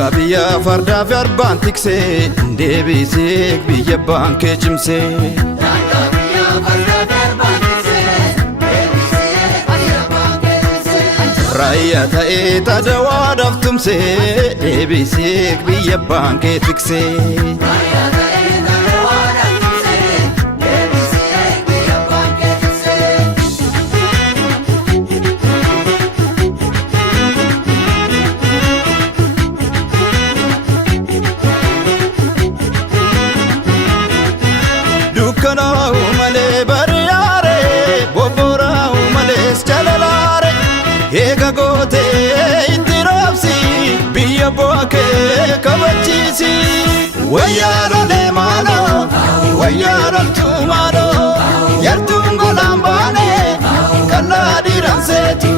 Danga biyya fardaa fi arbaan tiksee deebisee biyya baankee cimsee. Danga biyya fardaa fi arbaan tiksee deebisee biyya baankee cimsee. Raayyaa ta'ee tadawaa daftumsee deebisee biyya baankee tiksee. Dukkanaa malee bariyaare bobboraa malee jalalaare eega gootee itti roobsi biyya boo'akee kabachiisi. Wayyaa lolee maaloo wayyaa loltuu maaloo yartuun golaan baanee kallaa dhiiraan seetu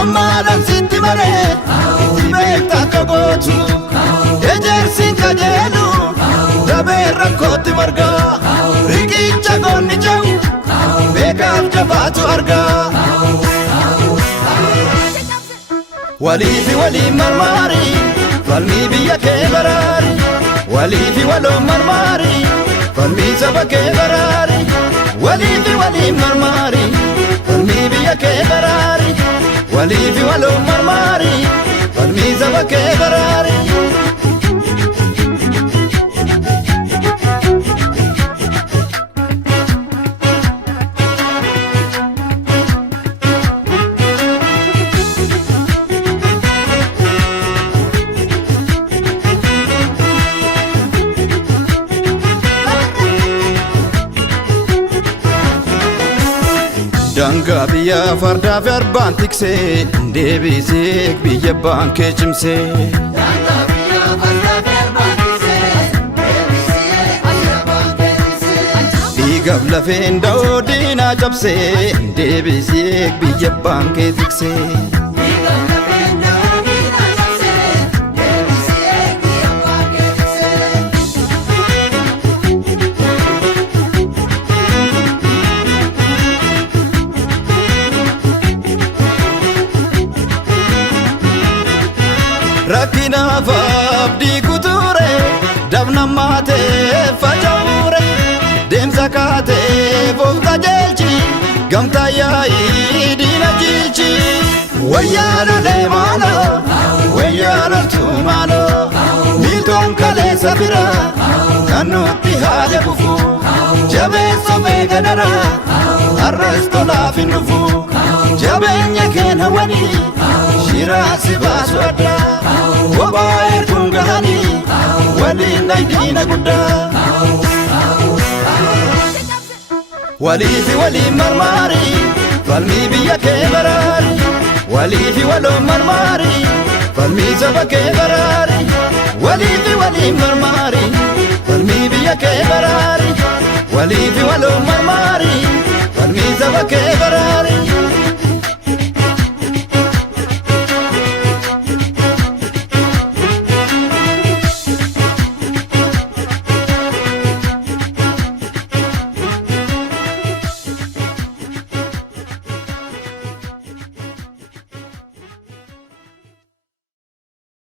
ammaadhaan sitti maree beekta akka gootu ejersiin kajeelu dabee rakkootti margaa. Riqicha goonni jahu beekaaf jabaatu argaa. Waliifi waliin marmaari falmii biyya kee baraari. Waliifi waloon marmaari falmii saba kee baraari. Waliifi waliin marmaari falmii biyya kee baraari. Waliifi waloon marmaari falmii saba kee baraari. Danga biyya fardaa fi arbaan tiksee deebisee biyya baankee cimsee. Danga biyya fardaa fi arbaan tiksee deebisee biyya baankee cimsee. Dhiigaaf lafeen da'oo diinaa cabsee deebisee biyya baankee tiksee. Rakkinaaf abdii kuture dabna maatee faca'ure deemsa kaatee of qajeelchi gamtaa yaa'ii diina jilchi. Wayyaa lolee maaloo wayyaa loltuu maaloo miiltoon kaleessa bira kan nutti haala kufu jabeessa beeka dara har'as tolaaf hin dhufu jabeenya keenya wanii shiraasi baasu addaa. Wabaa erguun gahanii waliin diina guddaa. Waliifi waliin marmaari falmii biyya kee baraari. Waliifi waloon marmaari falmii saba kee baraari. Waliifi waliin marmaari falmii biyya kee baraari. Waliifi waloon marmaari falmii saba kee baraari.